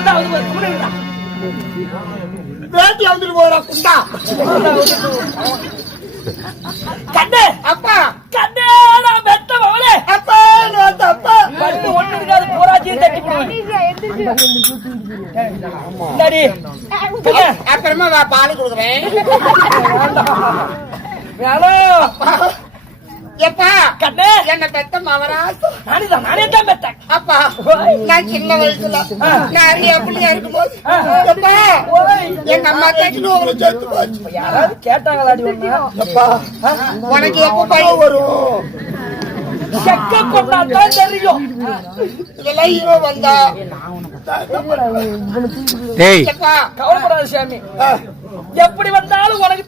வந்தா வேட்டி வந்துட்டு போறா குண்டா. கண்ணே அப்பா. கண்ணே நான் பெத்த மவளே அப்பா நான் தப்பா பட்டு ஒண்ணு இருக்காது போராஜியை தட்டி போடுவேன். அப்புறமா நான் பால் கொடுக்குறேன். ஹலோ எப்பா கண்ணே. என்ன பெத்த மவரா நானே தான் நானே தான் பெத்தேன். அப்பா. நான் சின்ன வயசுல. நிறைய பிள்ளையா இருக்கும்போது எப்பா ஓய் எங்க அம்மா தச்சுன்னு ஒரு சேர்த்து போச்சு யாராவது கேட்டாங்களாடி ஒண்ணு அப்பா உனக்கு எப்ப வரும்? செக்க கொண்டாதான் தெரியும். இதெல்லாம் ஹீரோ வந்தா. டேய் எப்பா கவலைப்படாத சாமி. எப்படி வந்தாலும் உனக்கு